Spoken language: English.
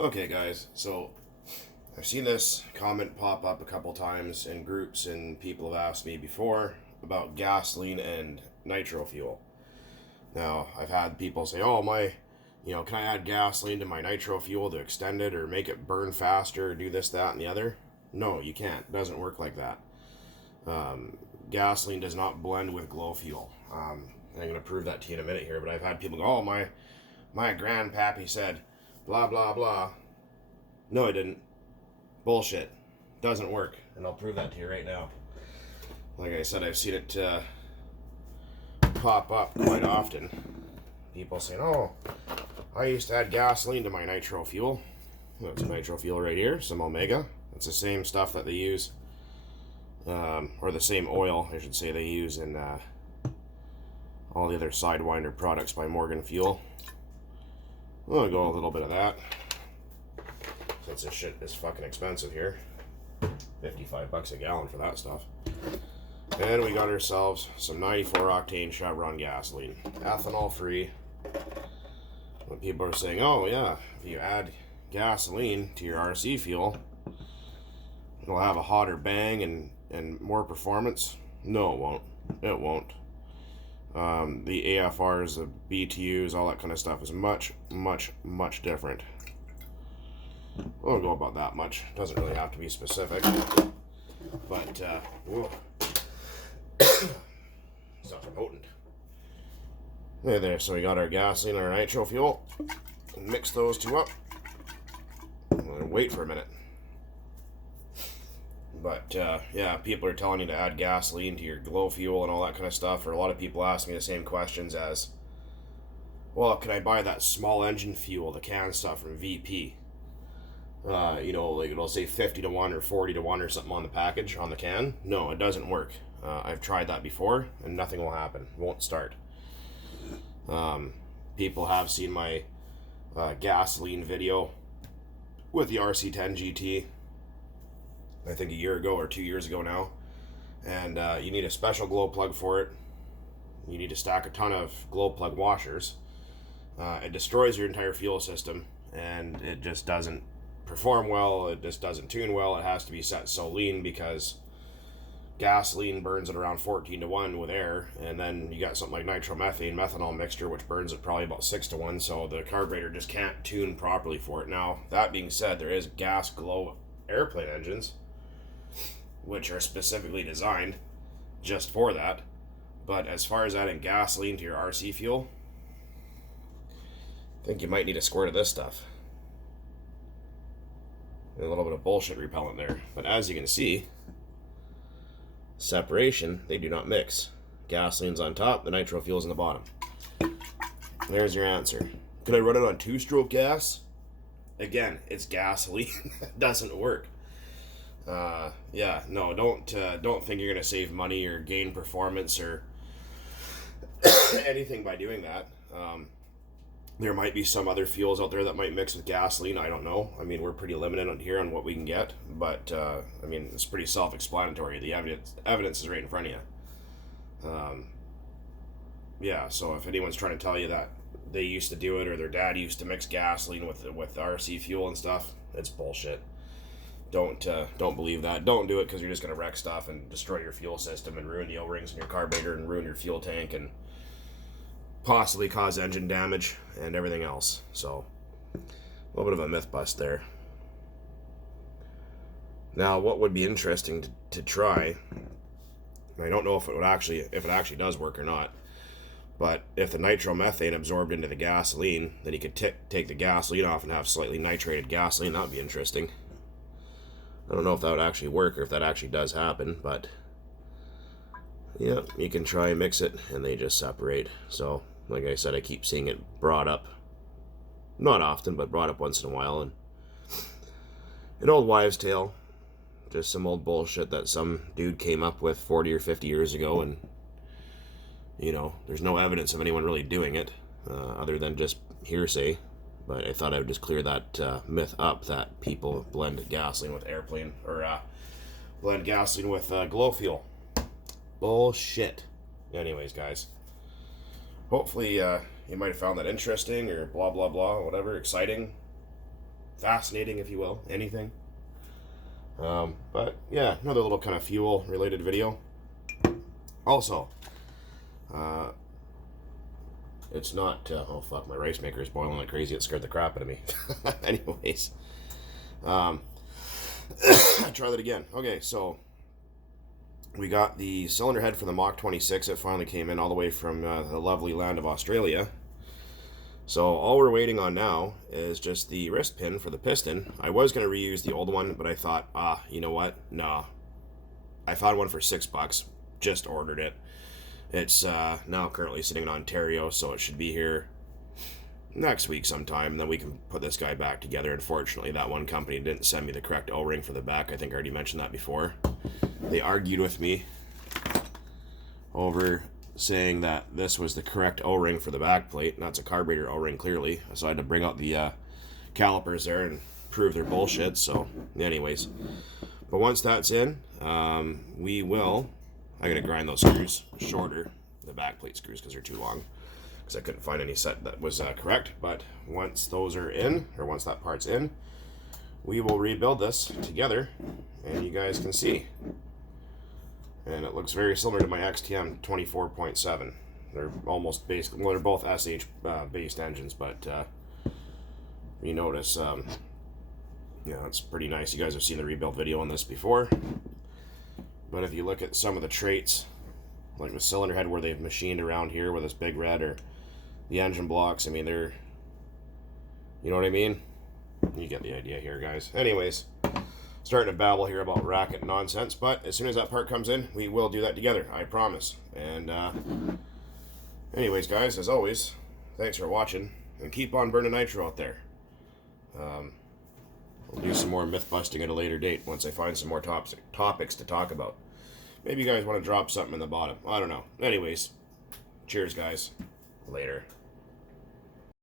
Okay, guys, so I've seen this comment pop up a couple times in groups, and people have asked me before about gasoline and nitro fuel. Now, I've had people say, oh, can I add gasoline to my nitro fuel to extend it or make it burn faster or do this, that, and the other? No, you can't. It doesn't work like that. Gasoline does not blend with glow fuel. I'm going to prove that to you in a minute here, but I've had people go, oh, my grandpappy said, blah, blah, blah. No, it didn't. Bullshit. Doesn't work. And I'll prove that to you right now. Like I said, I've seen it pop up quite often. People saying, oh, I used to add gasoline to my nitro fuel. That's nitro fuel right here, some omega. It's the same stuff that they use, or the same oil, I should say, they use in all the other Sidewinder products by Morgan Fuel. I'll go a little bit of that, since this shit is fucking expensive here. $55 a gallon for that stuff. And we got ourselves some 94 octane Chevron gasoline, ethanol free. When people are saying, oh yeah, if you add gasoline to your RC fuel, it'll have a hotter bang and more performance. No, it won't. It won't. The AFRs, the BTUs, all that kind of stuff is much, much, much different. We'll go about that much. Doesn't really have to be specific. But, stuff's potent. There, so we got our gasoline and our nitro fuel. Mix those two up. And wait for a minute. But, yeah, people are telling you to add gasoline to your glow fuel and all that kind of stuff. Or a lot of people ask me the same questions as, well, can I buy that small engine fuel, the can stuff from VP? Like it'll say 50 to 1 or 40 to 1 or something on the package, on the can. No, it doesn't work. I've tried that before and nothing will happen. It won't start. People have seen my gasoline video with the RC10 GT, I think a year ago or 2 years ago now. And you need a special glow plug for it. You need to stack a ton of glow plug washers. It destroys your entire fuel system and it just doesn't perform well. It just doesn't tune well. It has to be set so lean because gasoline burns at around 14 to 1 with air, and then you got something like nitromethane methanol mixture which burns at probably about 6 to 1, so the carburetor just can't tune properly for it. Now, that being said, there is gas glow airplane engines which are specifically designed just for that, but as far as adding gasoline to your RC fuel, I think you might need a squirt of this stuff. A little bit of bullshit repellent there. But as you can see, separation, they do not mix. Gasoline's on top, the nitro fuel's on the bottom. There's your answer. Could I run it on 2-stroke gas? Again, it's gasoline. It doesn't work. Yeah, no, don't think you're gonna save money or gain performance or anything by doing that. There might be some other fuels out there that might mix with gasoline. I don't know. I mean, we're pretty limited on here on what we can get, but I mean, it's pretty self-explanatory. The evidence is right in front of you. Yeah. So if anyone's trying to tell you that they used to do it or their dad used to mix gasoline with RC fuel and stuff, it's bullshit. Don't believe that. Don't do it because you're just gonna wreck stuff and destroy your fuel system and ruin the O-rings in your carburetor and ruin your fuel tank and possibly cause engine damage and everything else. So, a little bit of a myth bust there. Now, what would be interesting to try, I don't know if it actually does work or not, but if the nitromethane absorbed into the gasoline, then you could take the gasoline off and have slightly nitrated gasoline. That would be interesting. I don't know if that would actually work or if that actually does happen, but yeah, you can try and mix it and they just separate. So, like I said, I keep seeing it brought up. Not often, but brought up once in a while. And an old wives' tale. Just some old bullshit that some dude came up with 40 or 50 years ago. And, there's no evidence of anyone really doing it, other than just hearsay. But I thought I would just clear that myth up that people blend gasoline with airplane, or blend gasoline with glow fuel. Bullshit. Anyways, guys. Hopefully you might have found that interesting or blah, blah, blah, whatever, exciting. fascinating, if you will, anything. But yeah, another little kind of fuel related video. Also, it's not, oh fuck, my rice maker is boiling like crazy. It scared the crap out of me. Anyways, try that again. Okay, so we got the cylinder head for the M.26. It finally came in all the way from the lovely land of Australia. So all we're waiting on now is just the wrist pin for the piston. I was going to reuse the old one, but I thought, you know what? Nah. I found one for $6. Just ordered it. It's now currently sitting in Ontario, so it should be here next week sometime. And then we can put this guy back together. Unfortunately, that one company didn't send me the correct O-ring for the back. I think I already mentioned that before. They argued with me over saying that this was the correct O-ring for the back plate, and that's a carburetor O-ring clearly. So I had to bring out the calipers there and prove their bullshit. So anyways, but once that's in, we will, I gotta grind those screws shorter, the back plate screws, because they're too long, because I couldn't find any set that was correct. But once those are in, or once that part's in, we will rebuild this together and you guys can see. And it looks very similar to my XTM 24.7. They're almost basically, well, they're both SH based engines, but you notice, yeah, it's pretty nice. You guys have seen the rebuild video on this before. But if you look at some of the traits, like the cylinder head where they've machined around here with this big red, or the engine blocks, I mean, they're, you know what I mean? You get the idea here, guys. Anyways, starting to babble here about racket nonsense, but as soon as that part comes in, we will do that together, I promise. And anyways, guys, as always, thanks for watching, and keep on burning nitro out there. We'll do some more myth busting at a later date once I find some more topics to talk about. Maybe you guys want to drop something in the bottom. I don't know. Anyways, cheers, guys. Later.